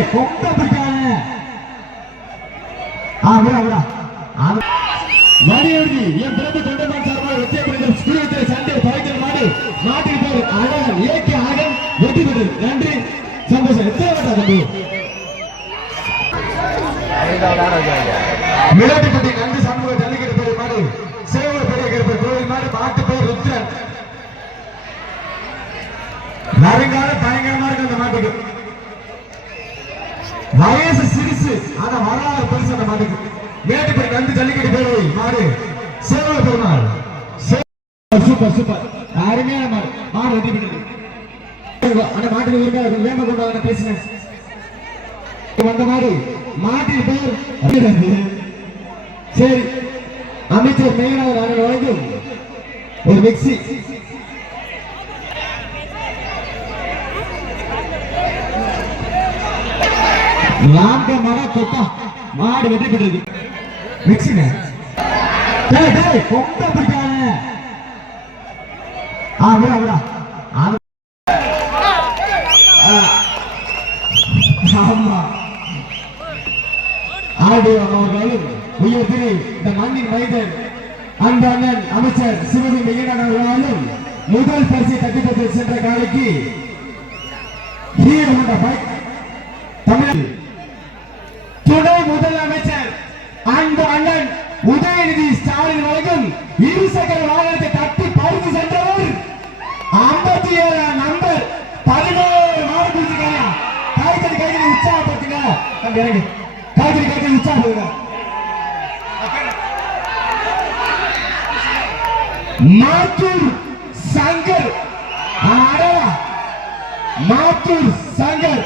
டேய் கொண்ட பிடிக்காத ஆ என் சார்பாக சண்டை மாடு பேர் அழகன் இயற்கை அழகன் வெற்றி நன்றி. சந்தோஷம். எத்தனை தம்பி? நன்றி சமூக மாடு பெரிய கோவில் மாடு மாட்டு பேர் ருத்ரன். வருங்கால பயங்கரமா இருக்கு அந்த மாட்டுக்கு. வயசு சிறுசு. ஆனா வரலாறு பெருசு அந்த மாட்டுக்கு மேட்டுப்படி நந்து ஜல்லிக்கட்டு போய் மாடு. சேவூர் பெருமாள். Super super. அருமையான மாடு. மாடு வெட்டி விட்டது அந்த மாட்டுக்கு இருக்க வேம்ப கொண்டு வாங்க பேசுங்க. வந்த மாதிரி மாட்டின் பேர் சரி அமைச்சர் மேலாளர் அவர்கள் வழங்கும் ஒரு மிக்சி லாங்க மர கொட்டா மாடு வெற்றி பெற்றது மிக்சிங்க டேய் டேய் பிடிக்காத. ஆ விடா விடா ஆமா ஆடியோன் அவர்களும் உயர் இந்த மண்ணின் மைதன். அந்த அண்ணன் அமைச்சர் சிவகங்கை மெய்யனார் முதல் பரிசை தட்டி சென்ற காலைக்கு ஹீரோ ஹோண்டா பைக் தமிழ் அன்பு அண்ணன் உதயநிதி ஸ்டாலின் வழங்கும் இருசக்கர வாகனத்தை தட்டி பறித்து சென்றவர் ஐம்பத்தி ஏழாம் நம்பர் பதினோரு மாவட்டம் இருக்காங்க காய்கறி காய்கறி உற்சாகப்படுத்துங்க. தம்பி இறங்கு. காய்கறி காய்கறி உற்சாகப்படுத்துங்க. மாத்தூர் சங்கர் மாத்தூர் சங்கர்.